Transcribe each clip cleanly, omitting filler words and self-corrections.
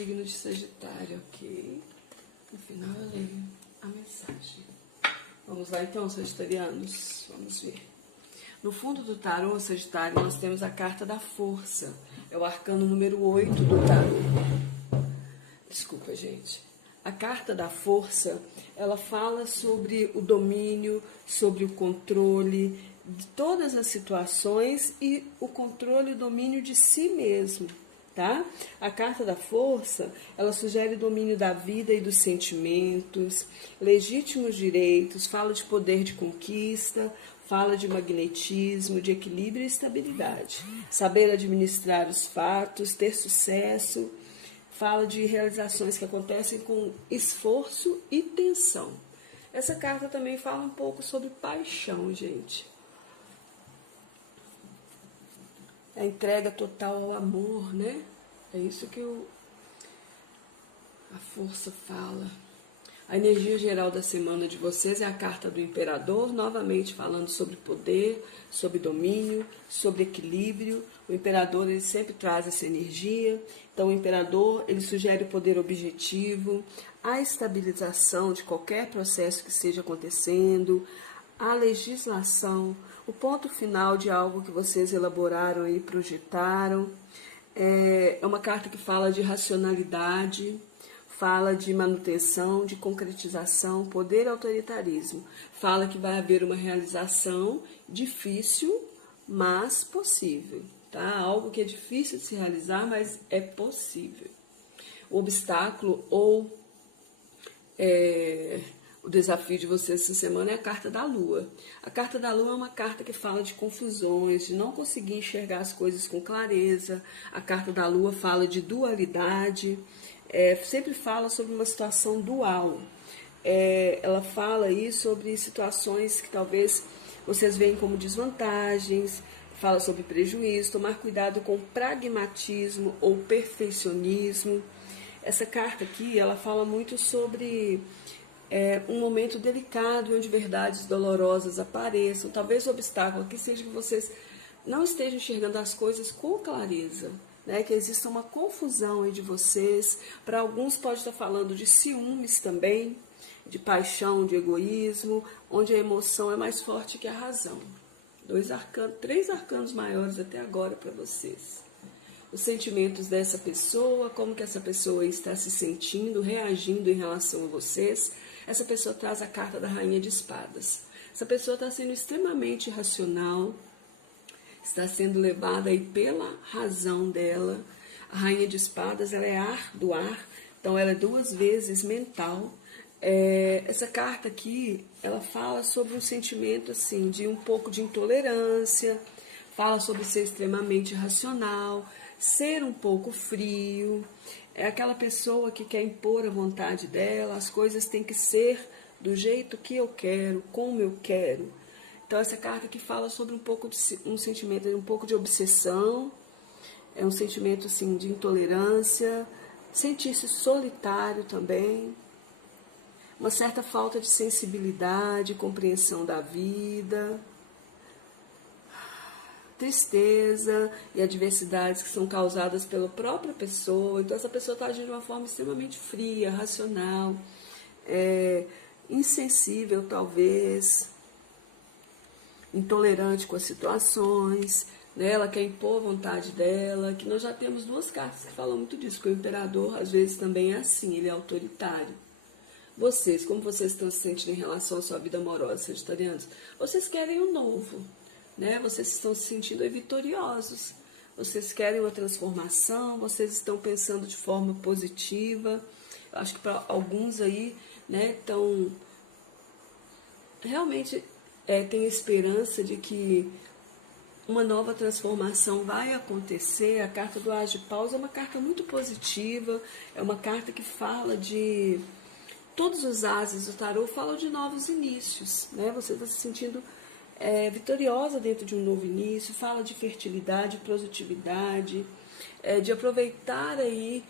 signo de Sagitário, ok? No final eu leio a mensagem. Vamos lá então, sagitarianos, vamos ver. No fundo do tarô, Sagitário, nós temos a carta da força. É o arcano número 8 do tarô. Desculpa, gente. A carta da força, ela fala sobre o domínio, sobre o controle de todas as situações e o controle e o domínio de si mesmo, tá? A carta da força, ela sugere o domínio da vida e dos sentimentos, legítimos direitos, fala de poder de conquista, fala de magnetismo, de equilíbrio e estabilidade, saber administrar os fatos, ter sucesso, fala de realizações que acontecem com esforço e tensão. Essa carta também fala um pouco sobre paixão, gente. A entrega total ao amor, né? É isso que a força fala. A energia geral da semana de vocês é a carta do Imperador, novamente falando sobre poder, sobre domínio, sobre equilíbrio. O Imperador, ele sempre traz essa energia. Então, o Imperador, ele sugere o poder objetivo, a estabilização de qualquer processo que esteja acontecendo, a legislação, o ponto final de algo que vocês elaboraram e projetaram. É uma carta que fala de racionalidade, fala de manutenção, de concretização, poder e autoritarismo. Fala que vai haver uma realização difícil, mas possível. Tá? Algo que é difícil de se realizar, mas é possível. O obstáculo ou o desafio de vocês essa semana é a carta da Lua. A carta da Lua é uma carta que fala de confusões, de não conseguir enxergar as coisas com clareza. A carta da Lua fala de dualidade, sempre fala sobre uma situação dual. Ela fala aí sobre situações que talvez vocês veem como desvantagens, fala sobre prejuízo, tomar cuidado com pragmatismo ou perfeccionismo. Essa carta aqui, ela fala muito sobre um momento delicado onde verdades dolorosas apareçam. Talvez o obstáculo aqui seja que vocês não estejam enxergando as coisas com clareza, né? Que exista uma confusão aí de vocês. Para alguns pode estar falando de ciúmes também, de paixão, de egoísmo, onde a emoção é mais forte que a razão. 3 arcanos maiores até agora para vocês. Os sentimentos dessa pessoa, como que essa pessoa está se sentindo, reagindo em relação a vocês. Essa pessoa traz a carta da Rainha de Espadas. Essa pessoa está sendo extremamente racional, está sendo levada aí pela razão dela. A Rainha de Espadas, ela é ar do ar, então ela é 2 vezes mental. Essa carta aqui, ela fala sobre um sentimento assim, de um pouco de intolerância, fala sobre ser extremamente racional, ser um pouco frio. É aquela pessoa que quer impor a vontade dela, as coisas têm que ser do jeito que eu quero, como eu quero. Então essa carta aqui fala sobre um pouco de um sentimento, um pouco de obsessão, é um sentimento assim de intolerância, sentir-se solitário também, uma certa falta de sensibilidade, compreensão da vida, tristeza e adversidades que são causadas pela própria pessoa. Então essa pessoa está agindo de uma forma extremamente fria, racional, insensível talvez, intolerante com as situações, né? Ela quer impor a vontade dela, que nós já temos 2 cartas que falam muito disso, que o Imperador às vezes também é assim, ele é autoritário. Vocês, como vocês estão se sentindo em relação à sua vida amorosa, sagitarianos? Vocês querem o novo, né? Vocês estão se sentindo vitoriosos, vocês querem uma transformação, vocês estão pensando de forma positiva. Eu acho que para alguns aí, né, estão realmente tem esperança de que uma nova transformação vai acontecer. A carta do As de Paus é uma carta muito positiva, é uma carta que fala de... Todos os ases do tarô falam de novos inícios, né? Você está se sentindo vitoriosa dentro de um novo início, fala de fertilidade, produtividade, de aproveitar aí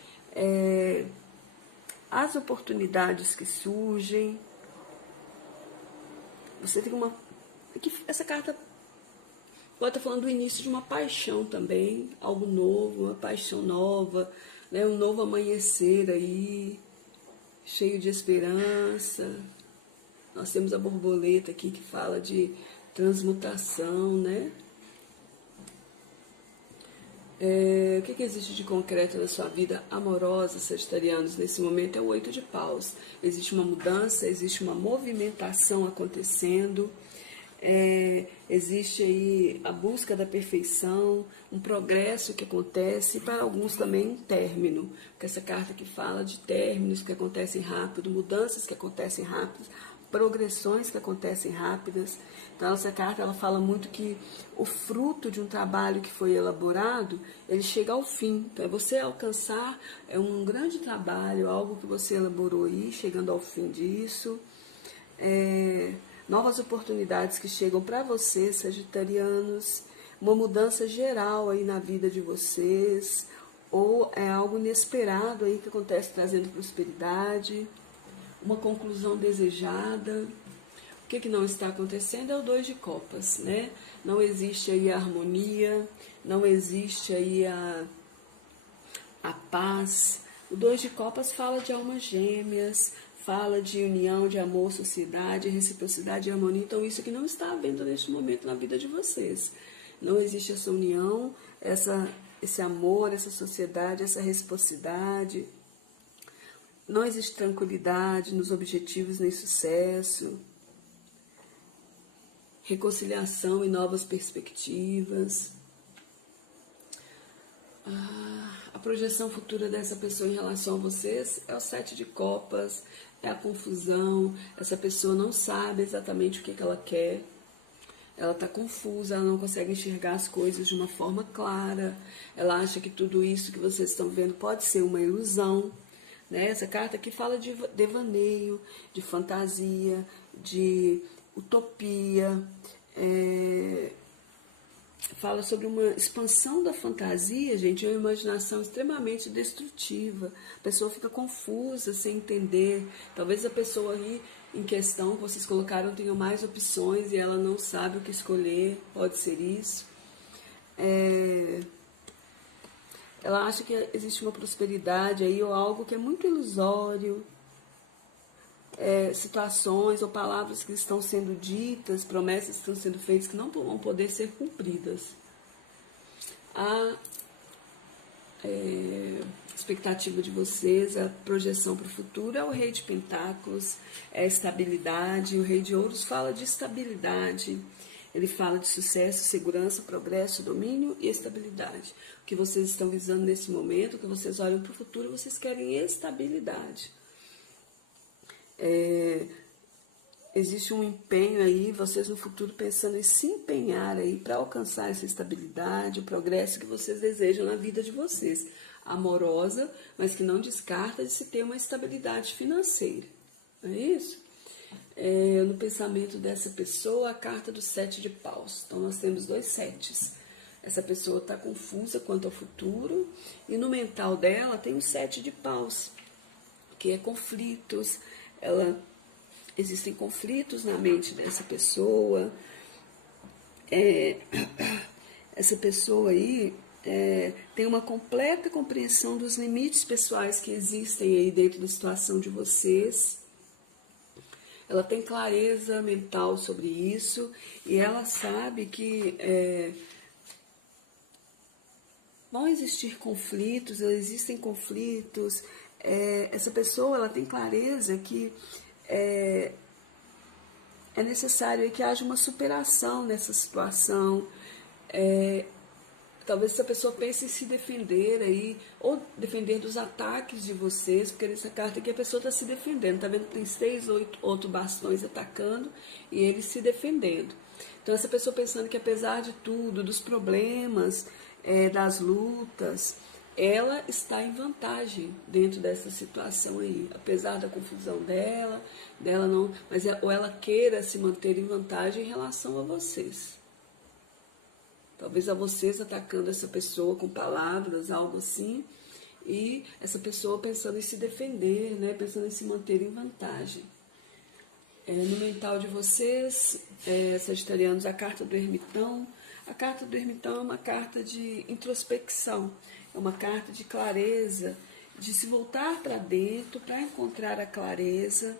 as oportunidades que surgem. Você tem essa carta pode estar falando do início de uma paixão também, algo novo, uma paixão nova, né? Um novo amanhecer aí, cheio de esperança. Nós temos a borboleta aqui que fala de transmutação, né? O que existe de concreto na sua vida amorosa, sagitarianos, nesse momento? É o 8 de paus. Existe uma mudança, existe uma movimentação acontecendo, existe aí a busca da perfeição, um progresso que acontece, e para alguns também um término, porque essa carta que fala de términos que acontecem rápido, mudanças que acontecem rápido, progressões que acontecem rápidas. Então essa carta ela fala muito que o fruto de um trabalho que foi elaborado, ele chega ao fim. Então é você alcançar um grande trabalho, algo que você elaborou aí, chegando ao fim disso. Novas oportunidades que chegam para vocês, sagitarianos, uma mudança geral aí na vida de vocês, ou é algo inesperado aí que acontece trazendo prosperidade, uma conclusão desejada. O que não está acontecendo é o 2 de copas, né? Não existe aí a harmonia, não existe aí a paz. O 2 de copas fala de almas gêmeas, fala de união, de amor, sociedade, reciprocidade e harmonia. Então isso que não está havendo neste momento na vida de vocês. Não existe essa união, esse amor, essa sociedade, essa reciprocidade. Não existe tranquilidade nos objetivos nem sucesso. Reconciliação e novas perspectivas. A projeção futura dessa pessoa em relação a vocês é o 7 de copas, é a confusão. Essa pessoa não sabe exatamente o que ela quer. Ela está confusa, ela não consegue enxergar as coisas de uma forma clara. Ela acha que tudo isso que vocês estão vendo pode ser uma ilusão. Né? Essa carta aqui fala de devaneio, de fantasia, de utopia, fala sobre uma expansão da fantasia, gente, é uma imaginação extremamente destrutiva. A pessoa fica confusa, sem entender. Talvez a pessoa aí em questão que vocês colocaram tenha mais opções e ela não sabe o que escolher, pode ser isso. Ela acha que existe uma prosperidade aí ou algo que é muito ilusório. Situações ou palavras que estão sendo ditas, promessas que estão sendo feitas que não vão poder ser cumpridas. A expectativa de vocês, a projeção para o futuro é o Rei de Pentáculos, é a estabilidade. O Rei de Ouros fala de estabilidade, ele fala de sucesso, segurança, progresso, domínio e estabilidade. O que vocês estão visando nesse momento, que vocês olham para o futuro, vocês querem estabilidade. Existe um empenho aí, vocês no futuro pensando em se empenhar aí para alcançar essa estabilidade, o progresso que vocês desejam na vida de vocês, amorosa, mas que não descarta de se ter uma estabilidade financeira, não é isso? No pensamento dessa pessoa, a carta do 7 de paus, então nós temos 2 setes. Essa pessoa está confusa quanto ao futuro e no mental dela tem um 7 de paus, que é conflitos. Existem conflitos na mente dessa pessoa. Essa pessoa aí tem uma completa compreensão dos limites pessoais que existem aí dentro da situação de vocês. Ela tem clareza mental sobre isso e ela sabe que vão existir conflitos, existem conflitos. Essa pessoa ela tem clareza que é necessário que haja uma superação nessa situação. Talvez essa pessoa pense em se defender aí, ou defender dos ataques de vocês, porque nessa carta aqui a pessoa está se defendendo. Está vendo que tem 6 ou 8 bastões atacando e ele se defendendo. Então essa pessoa pensando que apesar de tudo, dos problemas, das lutas, ela está em vantagem dentro dessa situação aí, apesar da confusão dela não, mas ou ela queira se manter em vantagem em relação a vocês. Talvez a vocês atacando essa pessoa com palavras, algo assim, e essa pessoa pensando em se defender, né, pensando em se manter em vantagem. No mental de vocês, sagitarianos, a carta do ermitão. A carta do ermitão é uma carta de introspecção, é uma carta de clareza, de se voltar para dentro para encontrar a clareza.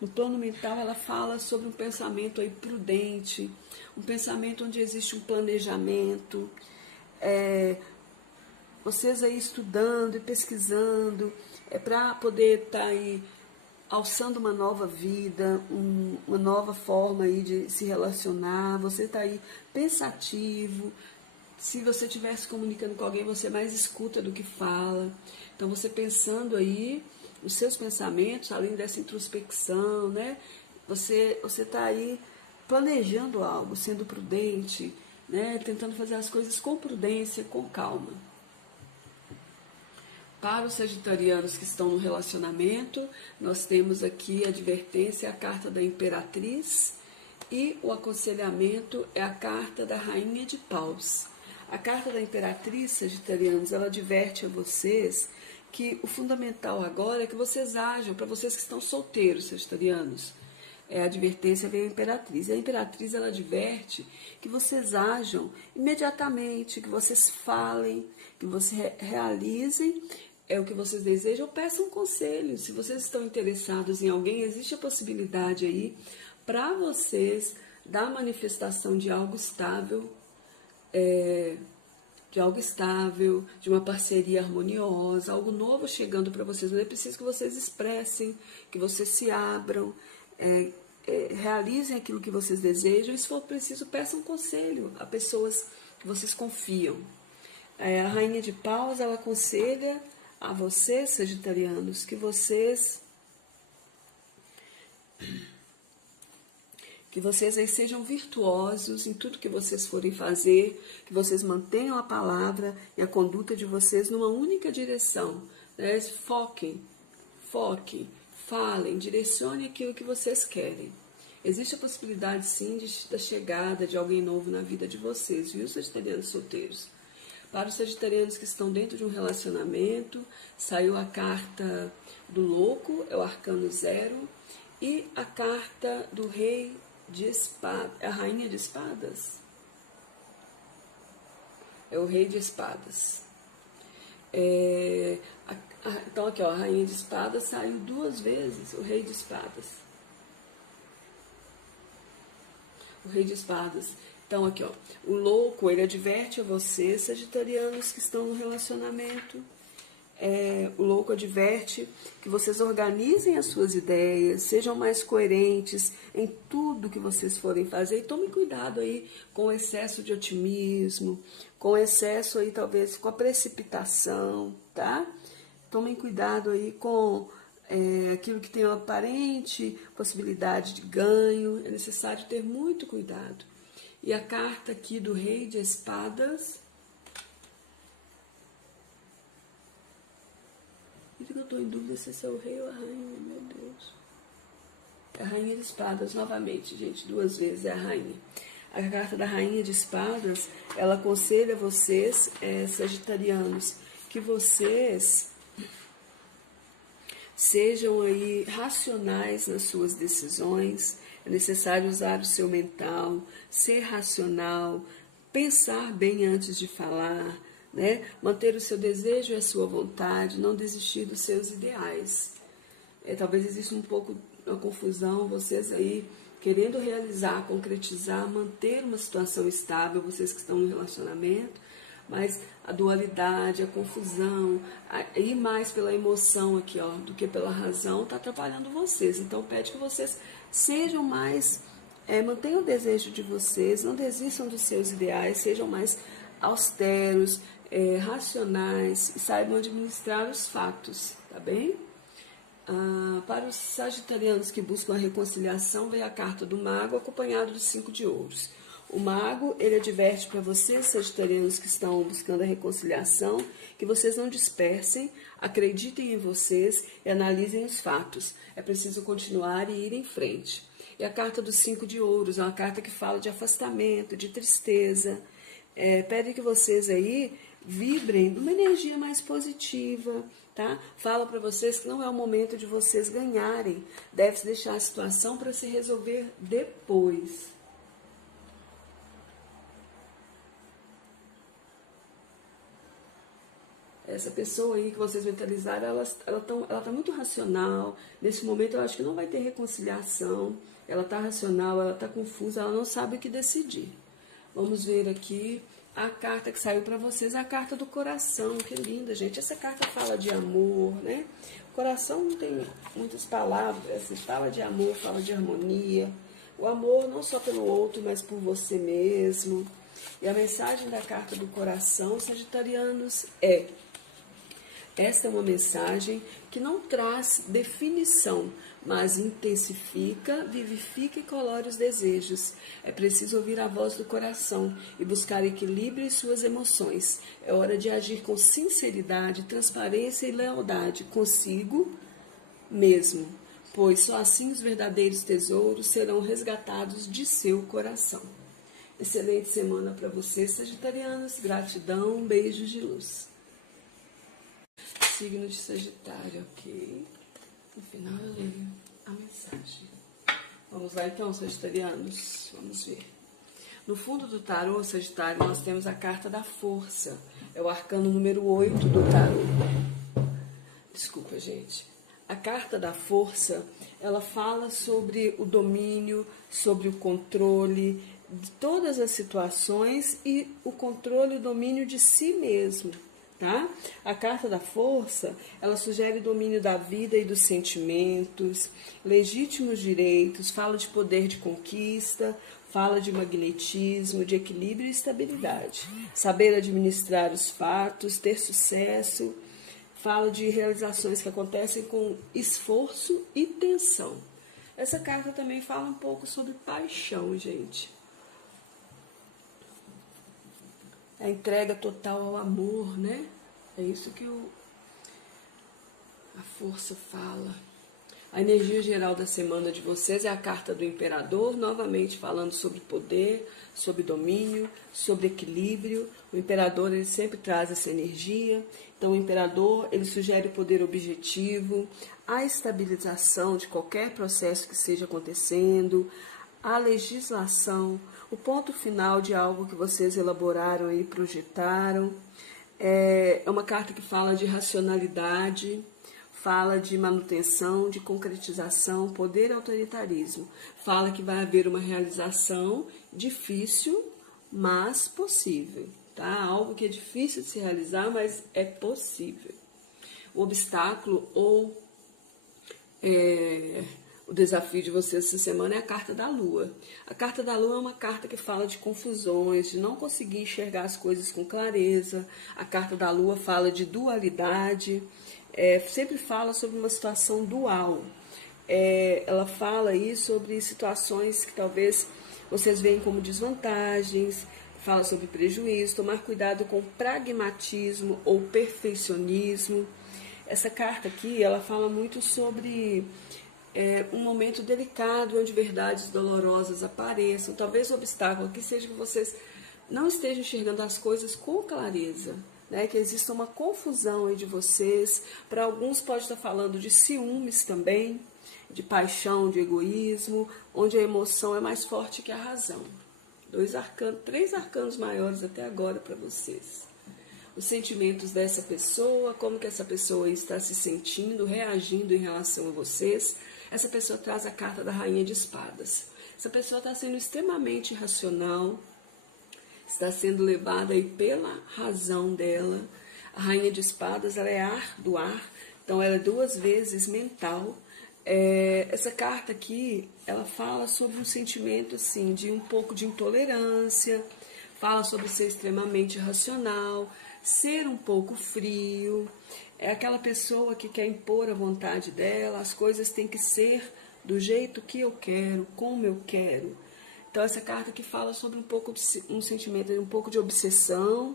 No plano mental, ela fala sobre um pensamento aí prudente, um pensamento onde existe um planejamento, vocês aí estudando e pesquisando, para poder estar aí alçando uma nova vida, uma nova forma aí de se relacionar. Você está aí pensativo. Se você estiver se comunicando com alguém, você mais escuta do que fala. Então, você pensando aí os seus pensamentos, além dessa introspecção, né? Você está aí planejando algo, sendo prudente, né? Tentando fazer as coisas com prudência, com calma. Para os sagitarianos que estão no relacionamento, nós temos aqui a advertência, a carta da Imperatriz, e o aconselhamento é a carta da Rainha de Paus. A carta da Imperatriz, sagitarianos, ela adverte a vocês que o fundamental agora é que vocês ajam, para vocês que estão solteiros, sagitarianos. A advertência veio a Imperatriz. E a Imperatriz, ela adverte que vocês ajam imediatamente, que vocês falem, que vocês realizem o que vocês desejam, ou peçam conselho. Se vocês estão interessados em alguém, existe a possibilidade aí para vocês da manifestação de algo estável, de uma parceria harmoniosa, algo novo chegando para vocês. Mas é preciso que vocês expressem, que vocês se abram, realizem aquilo que vocês desejam, e se for preciso, peçam conselho a pessoas que vocês confiam. A Rainha de Paus, ela aconselha a vocês, sagitarianos, que vocês aí sejam virtuosos em tudo que vocês forem fazer, que vocês mantenham a palavra e a conduta de vocês numa única direção, né? Foquem, falem, direcionem aquilo que vocês querem. Existe a possibilidade, sim, da chegada de alguém novo na vida de vocês, viu, sagitarianos solteiros? Para os sagitarianos que estão dentro de um relacionamento, saiu a carta do louco, é o arcano 0, e a carta do rei de espadas, a rainha de espadas. É o rei de espadas. Então aqui, ó, a rainha de espadas saiu 2 vezes, o rei de espadas. O rei de espadas. Então aqui, ó, o louco, ele adverte a vocês, sagitarianos que estão no relacionamento. O louco adverte que vocês organizem as suas ideias, sejam mais coerentes em tudo que vocês forem fazer, e tomem cuidado aí com o excesso de otimismo, com o excesso aí talvez com a precipitação, tá? Tomem cuidado aí com aquilo que tem uma aparente possibilidade de ganho, é necessário ter muito cuidado. E a carta aqui do rei de espadas, eu estou em dúvida se esse é o rei ou a rainha, meu Deus. É a rainha de espadas, novamente, gente, 2 vezes é a rainha. A carta da rainha de espadas, ela aconselha vocês, sagitarianos, que vocês sejam aí racionais nas suas decisões. É necessário usar o seu mental, ser racional, pensar bem antes de falar, né? Manter o seu desejo e a sua vontade, não desistir dos seus ideais. Talvez exista um pouco uma confusão, vocês aí querendo realizar, concretizar, manter uma situação estável, vocês que estão no relacionamento, mas a dualidade, a confusão, ir mais pela emoção aqui, ó, do que pela razão, está atrapalhando vocês. Então pede que vocês sejam mais, mantenham o desejo de vocês, não desistam dos seus ideais, sejam mais austeros, racionais, e saibam administrar os fatos, tá bem? Para os sagitarianos que buscam a reconciliação, vem a carta do mago acompanhado dos 5 de ouros. O mago, ele adverte para vocês, sagitarianos que estão buscando a reconciliação, que vocês não dispersem, acreditem em vocês e analisem os fatos. É preciso continuar e ir em frente. E a carta dos 5 de ouros é uma carta que fala de afastamento, de tristeza. Pede que vocês aí vibrem numa energia mais positiva, tá? Fala para vocês que não é o momento de vocês ganharem. Deve-se deixar a situação para se resolver depois. Essa pessoa aí que vocês mentalizaram, ela tá muito racional. Nesse momento eu acho que não vai ter reconciliação. Ela tá racional, ela tá confusa, ela não sabe o que decidir. Vamos ver aqui a carta que saiu para vocês, a carta do coração. Que linda, gente. Essa carta fala de amor, né? O coração não tem muitas palavras, fala de amor, fala de harmonia. O amor não só pelo outro, mas por você mesmo. E a mensagem da carta do coração, sagitarianos, esta é uma mensagem que não traz definição, mas intensifica, vivifica e colore os desejos. É preciso ouvir a voz do coração e buscar equilíbrio em suas emoções. É hora de agir com sinceridade, transparência e lealdade consigo mesmo, pois só assim os verdadeiros tesouros serão resgatados de seu coração. Excelente semana para vocês, sagitarianos. Gratidão, beijos de luz. Signo de Sagitário, ok? No final eu leio a mensagem. Vamos lá então, sagitarianos. Vamos ver. No fundo do tarô, Sagitário, nós temos a carta da força. É o arcano número 8 do tarô. Desculpa, gente. A carta da força, ela fala sobre o domínio, sobre o controle de todas as situações e o controle e o domínio de si mesmo. Tá? A carta da força, ela sugere domínio da vida e dos sentimentos, legítimos direitos, fala de poder de conquista, fala de magnetismo, de equilíbrio e estabilidade, saber administrar os fatos, ter sucesso, fala de realizações que acontecem com esforço e tensão. Essa carta também fala um pouco sobre paixão, gente. A entrega total ao amor, né? É isso que a força fala. A energia geral da semana de vocês é a carta do Imperador, novamente falando sobre poder, sobre domínio, sobre equilíbrio. O Imperador, ele sempre traz essa energia. Então, o Imperador, ele sugere o poder objetivo, a estabilização de qualquer processo que esteja acontecendo, a legislação, o ponto final de algo que vocês elaboraram e projetaram. É uma carta que fala de racionalidade, fala de manutenção, de concretização, poder e autoritarismo. Fala que vai haver uma realização difícil, mas possível. Tá? Algo que é difícil de se realizar, mas é possível. O obstáculo ou o desafio de vocês essa semana é a carta da Lua. A carta da Lua é uma carta que fala de confusões, de não conseguir enxergar as coisas com clareza. A carta da Lua fala de dualidade, sempre fala sobre uma situação dual. Ela fala aí sobre situações que talvez vocês veem como desvantagens, fala sobre prejuízo, tomar cuidado com pragmatismo ou perfeccionismo. Essa carta aqui, ela fala muito sobre um momento delicado, onde verdades dolorosas apareçam. Talvez o obstáculo aqui seja que vocês não estejam enxergando as coisas com clareza, né? Que exista uma confusão aí de vocês. Para alguns pode estar falando de ciúmes também, de paixão, de egoísmo, onde a emoção é mais forte que a razão. 3 arcanos maiores até agora para vocês. Os sentimentos dessa pessoa, como que essa pessoa está se sentindo, reagindo em relação a vocês. Essa pessoa traz a carta da Rainha de Espadas. Essa pessoa está sendo extremamente racional, está sendo levada aí pela razão dela. A Rainha de Espadas, ela é do ar, então ela é 2 vezes mental. Essa carta aqui, ela fala sobre um sentimento assim, de um pouco de intolerância, fala sobre ser extremamente racional, ser um pouco frio. É aquela pessoa que quer impor a vontade dela, as coisas têm que ser do jeito que eu quero, como eu quero. Então essa carta aqui fala sobre um sentimento, um pouco de obsessão,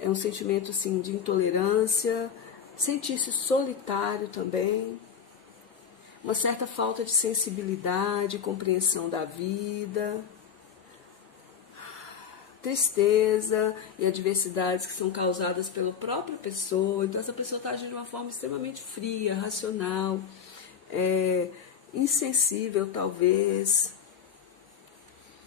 é um sentimento assim, de intolerância, sentir-se solitário também, uma certa falta de sensibilidade, compreensão da vida, tristeza e adversidades que são causadas pela própria pessoa. Então essa pessoa está agindo de uma forma extremamente fria, racional, insensível talvez,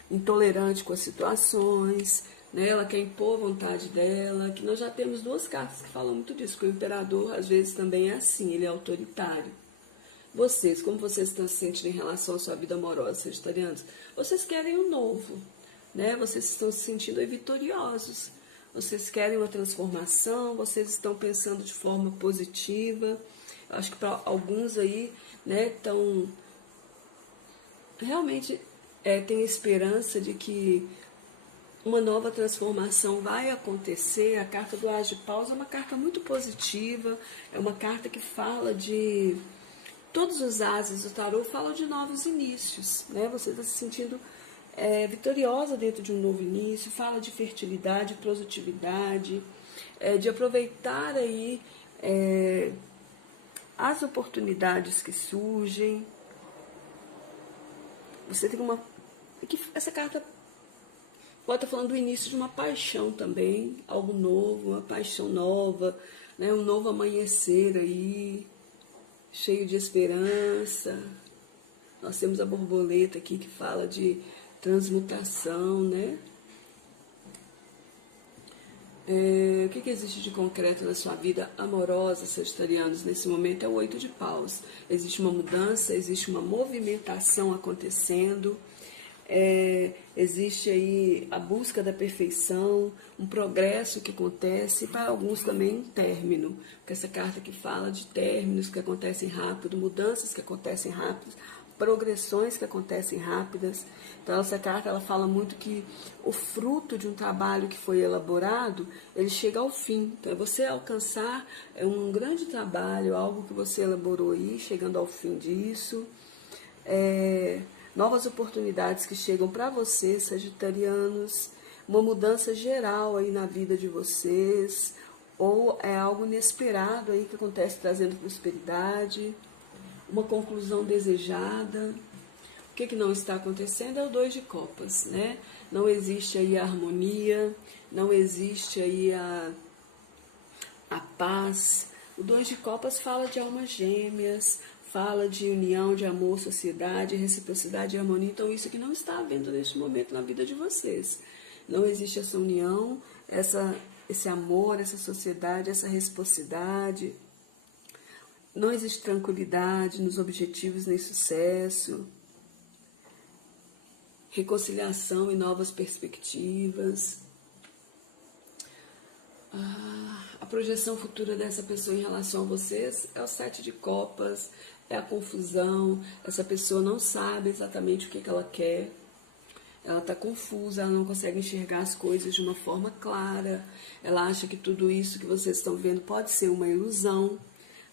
intolerante com as situações, né? Ela quer impor a vontade dela, que nós já temos duas cartas que falam muito disso, que o imperador às vezes também é assim, ele é autoritário. Vocês, como vocês estão se sentindo em relação à sua vida amorosa, sagitarianos? Vocês querem o novo, né? Vocês estão se sentindo aí vitoriosos, vocês querem uma transformação, vocês estão pensando de forma positiva. Eu acho que para alguns aí, né, estão realmente tem esperança de que uma nova transformação vai acontecer. A carta do As de Paus é uma carta muito positiva, é uma carta que fala de... Todos os ases do tarô falam de novos inícios, né? Você está se sentindo vitoriosa dentro de um novo início, fala de fertilidade, produtividade, de aproveitar aí as oportunidades que surgem. Você tem essa carta pode estar falando do início de uma paixão também, algo novo, uma paixão nova, né? Um novo amanhecer aí, cheio de esperança. Nós temos a borboleta aqui que fala de transmutação, né? O que existe de concreto na sua vida amorosa, sagitarianos? Nesse momento é o 8 de paus. Existe uma mudança, existe uma movimentação acontecendo. Existe aí a busca da perfeição, um progresso que acontece, e para alguns também um término, porque essa carta que fala de términos que acontecem rápido, mudanças que acontecem rápido, progressões que acontecem rápidas. Então essa carta ela fala muito que o fruto de um trabalho que foi elaborado, ele chega ao fim. Então é você alcançar um grande trabalho, algo que você elaborou aí, chegando ao fim disso. Novas oportunidades que chegam para vocês, sagitarianos, uma mudança geral aí na vida de vocês, ou é algo inesperado aí que acontece trazendo prosperidade, uma conclusão desejada. O que não está acontecendo é o 2 de copas, né? Não existe aí a harmonia, não existe aí a paz. O 2 de copas fala de almas gêmeas, fala de união, de amor, sociedade, reciprocidade e harmonia. Então, isso que não está havendo neste momento na vida de vocês. Não existe essa união, esse amor, essa sociedade, essa reciprocidade. Não existe tranquilidade nos objetivos nem sucesso. Reconciliação e novas perspectivas. A projeção futura dessa pessoa em relação a vocês é o 7 de copas, é a confusão. Essa pessoa não sabe exatamente o que ela quer, ela está confusa, ela não consegue enxergar as coisas de uma forma clara, ela acha que tudo isso que vocês estão vendo pode ser uma ilusão,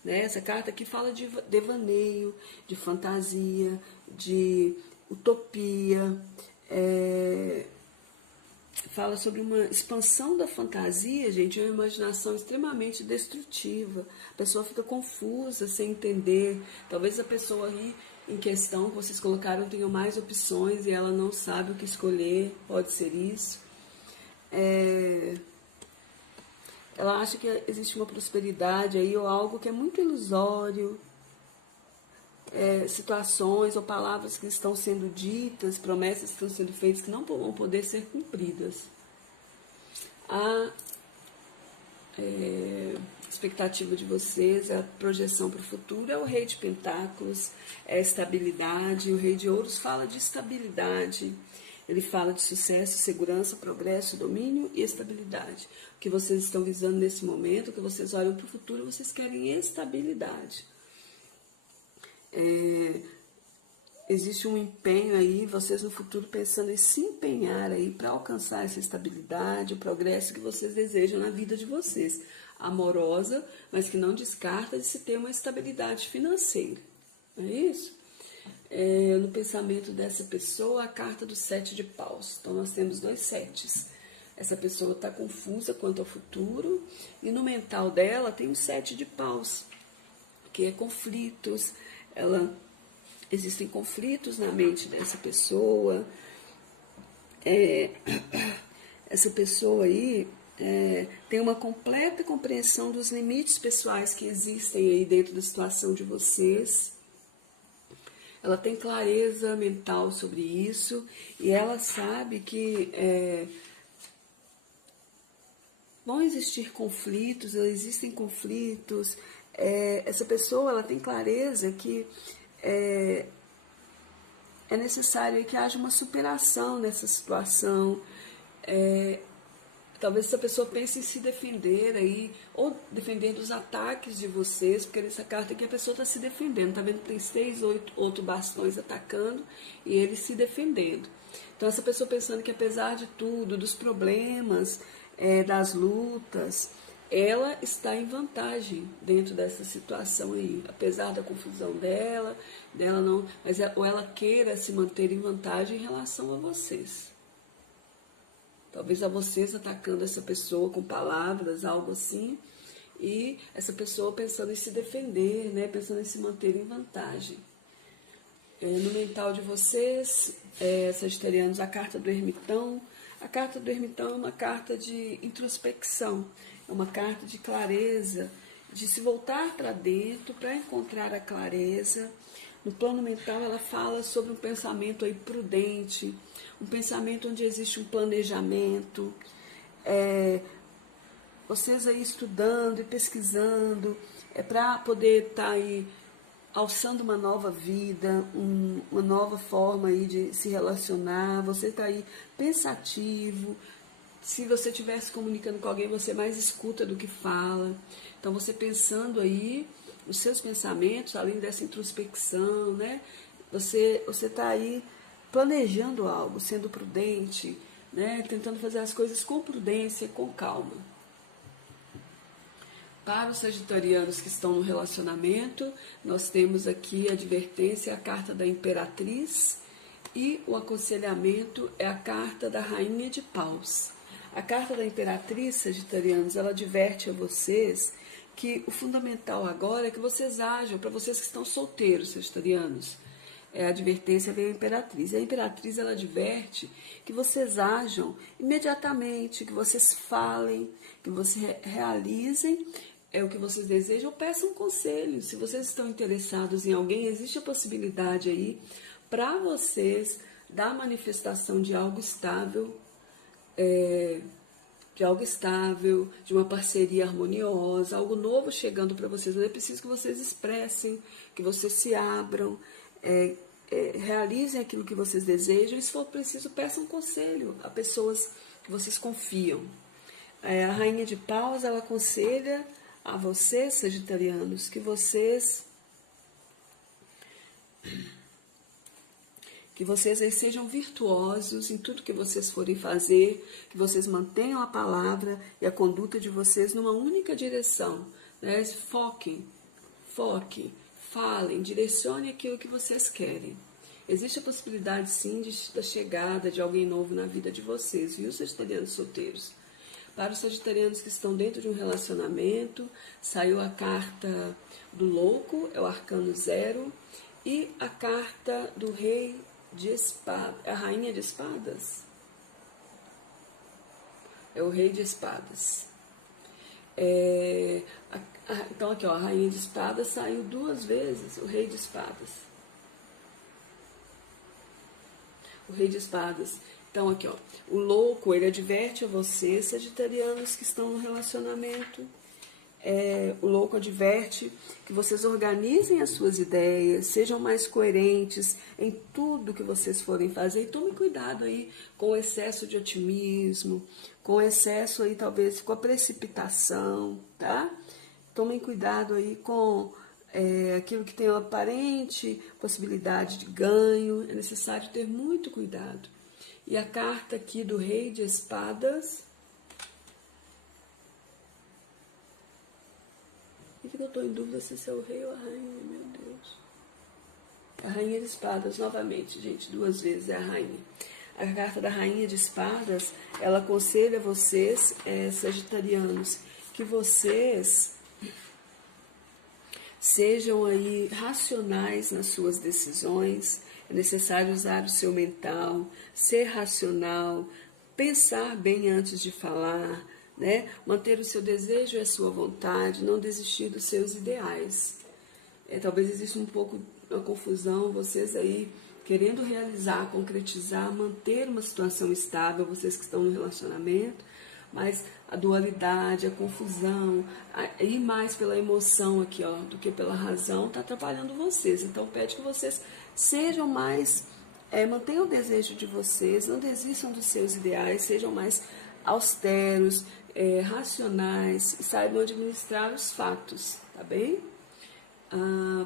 né? Essa carta aqui fala de devaneio, de fantasia, de utopia, fala sobre uma expansão da fantasia, gente, é uma imaginação extremamente destrutiva. A pessoa fica confusa, sem entender. Talvez a pessoa aí em questão que vocês colocaram tenha mais opções e ela não sabe o que escolher, pode ser isso. Ela acha que existe uma prosperidade aí ou algo que é muito ilusório. Situações ou palavras que estão sendo ditas, promessas que estão sendo feitas que não vão poder ser cumpridas. A expectativa de vocês, a projeção para o futuro é o Rei de Pentáculos, é a estabilidade. O Rei de Ouros fala de estabilidade, ele fala de sucesso, segurança, progresso, domínio e estabilidade. O que vocês estão visando nesse momento, o que vocês olham para o futuro, vocês querem estabilidade. Existe um empenho aí, vocês no futuro pensando em se empenhar aí para alcançar essa estabilidade, o progresso que vocês desejam na vida de vocês, amorosa, mas que não descarta de se ter uma estabilidade financeira, não é isso? No pensamento dessa pessoa, a carta do 7 de paus, então nós temos 2 setes. Essa pessoa está confusa quanto ao futuro, e no mental dela tem o 7 de paus, que é conflitos. Existem conflitos na mente dessa pessoa. Essa pessoa aí tem uma completa compreensão dos limites pessoais que existem aí dentro da situação de vocês. Ela tem clareza mental sobre isso e ela sabe que vão existir conflitos, existem conflitos. Essa pessoa ela tem clareza que é necessário que haja uma superação nessa situação. Talvez essa pessoa pense em se defender aí, ou defender dos ataques de vocês, porque nessa carta aqui a pessoa está se defendendo. Tá vendo que tem 6, 8 bastões atacando e ele se defendendo. Então essa pessoa pensando que apesar de tudo, dos problemas, das lutas, ela está em vantagem dentro dessa situação aí, apesar da confusão dela não, mas ou ela queira se manter em vantagem em relação a vocês. Talvez a vocês atacando essa pessoa com palavras, algo assim, e essa pessoa pensando em se defender, né, pensando em se manter em vantagem. No mental de vocês, sagitarianos, a carta do ermitão. A carta do ermitão é uma carta de introspecção, é uma carta de clareza, de se voltar para dentro para encontrar a clareza. No plano mental ela fala sobre um pensamento aí prudente, um pensamento onde existe um planejamento, vocês aí estudando e pesquisando, para poder estar aí alçando uma nova vida, uma nova forma aí de se relacionar. Você está aí pensativo. Se você estiver se comunicando com alguém, você mais escuta do que fala. Então, você pensando aí os seus pensamentos, além dessa introspecção, né? Você está aí planejando algo, sendo prudente, né? Tentando fazer as coisas com prudência, com calma. Para os sagitarianos que estão no relacionamento, nós temos aqui a advertência, a carta da Imperatriz, e o aconselhamento é a carta da Rainha de Paus. A carta da Imperatriz, sagitarianos, ela adverte a vocês que o fundamental agora é que vocês ajam, para vocês que estão solteiros, sagitarianos. A advertência veio a Imperatriz. A Imperatriz, ela adverte que vocês ajam imediatamente, que vocês falem, que vocês realizem o que vocês desejam, ou peçam conselho. Se vocês estão interessados em alguém, existe a possibilidade aí para vocês da manifestação de algo estável, de uma parceria harmoniosa, algo novo chegando para vocês. Mas é preciso que vocês expressem, que vocês se abram, realizem aquilo que vocês desejam, e se for preciso, peçam conselho a pessoas que vocês confiam. A Rainha de Paus, ela aconselha a vocês, sagitarianos, que vocês aí sejam virtuosos em tudo que vocês forem fazer, que vocês mantenham a palavra e a conduta de vocês numa única direção, né? Foquem, falem, direcionem aquilo que vocês querem. Existe a possibilidade, sim, da chegada de alguém novo na vida de vocês, viu, sagitarianos solteiros? Para os sagitarianos que estão dentro de um relacionamento, saiu a carta do louco, é o arcano 0, e a carta do rei de espadas, a rainha de espadas, é o rei de espadas. Então aqui, ó, a rainha de espadas saiu 2 vezes, o rei de espadas. O rei de espadas. Então aqui, ó, o louco, ele adverte a vocês, sagitarianos que estão no relacionamento. O louco adverte que vocês organizem as suas ideias, sejam mais coerentes em tudo que vocês forem fazer, e tomem cuidado aí com o excesso de otimismo, com o excesso aí talvez com a precipitação, tá? Tomem cuidado aí com aquilo que tem uma aparente possibilidade de ganho, é necessário ter muito cuidado. E a carta aqui do rei de espadas, eu estou em dúvida se é o rei ou a rainha, meu Deus. A rainha de espadas, novamente, gente, 2 vezes é a rainha. A carta da rainha de espadas, ela aconselha vocês, sagitarianos, que vocês sejam aí racionais nas suas decisões. É necessário usar o seu mental, ser racional, pensar bem antes de falar, né? Manter o seu desejo e a sua vontade, não desistir dos seus ideais. Talvez exista um pouco uma confusão, vocês aí querendo realizar, concretizar, manter uma situação estável, vocês que estão no relacionamento, mas a dualidade, a confusão, ir mais pela emoção aqui, ó, do que pela razão, está atrapalhando vocês. Então, pede que vocês sejam mais, mantenham o desejo de vocês, não desistam dos seus ideais, sejam mais austeros, racionais, e saibam administrar os fatos, tá bem?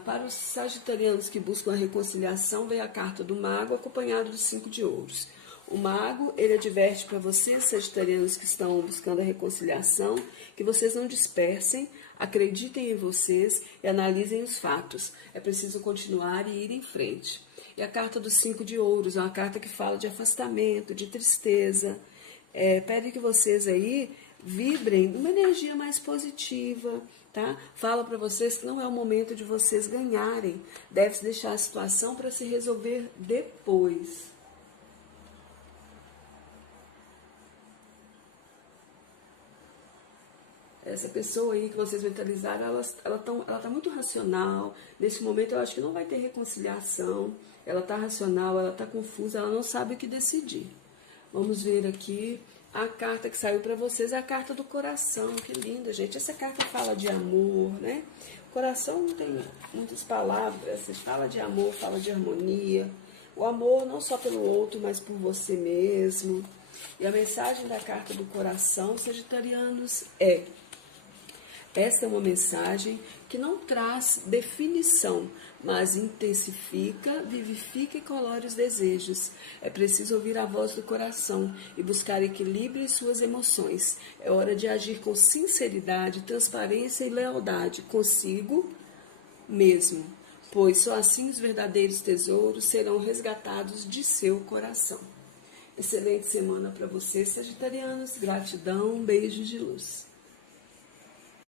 Para os sagitarianos que buscam a reconciliação, vem a carta do mago acompanhado dos 5 de ouros. O mago, ele adverte para vocês, sagitarianos que estão buscando a reconciliação, que vocês não dispersem, acreditem em vocês e analisem os fatos. É preciso continuar e ir em frente. E a carta dos 5 de ouros é uma carta que fala de afastamento, de tristeza. Pede que vocês aí vibrem numa energia mais positiva, tá? Fala para vocês que não é o momento de vocês ganharem. Deve-se deixar a situação para se resolver depois. Essa pessoa aí que vocês mentalizaram, ela tá muito racional. Nesse momento, eu acho que não vai ter reconciliação. Ela tá racional, ela tá confusa, ela não sabe o que decidir. Vamos ver aqui. A carta que saiu para vocês é a carta do coração. Que linda, gente. Essa carta fala de amor, né? O coração não tem muitas palavras. Fala de amor, fala de harmonia. O amor não só pelo outro, mas por você mesmo. E a mensagem da carta do coração, sagitarianos, essa é uma mensagem que não traz definição, mas intensifica, vivifica e colore os desejos. É preciso ouvir a voz do coração e buscar equilíbrio em suas emoções. É hora de agir com sinceridade, transparência e lealdade consigo mesmo, pois só assim os verdadeiros tesouros serão resgatados de seu coração. Excelente semana para vocês, sagitarianos. Gratidão, beijos de luz.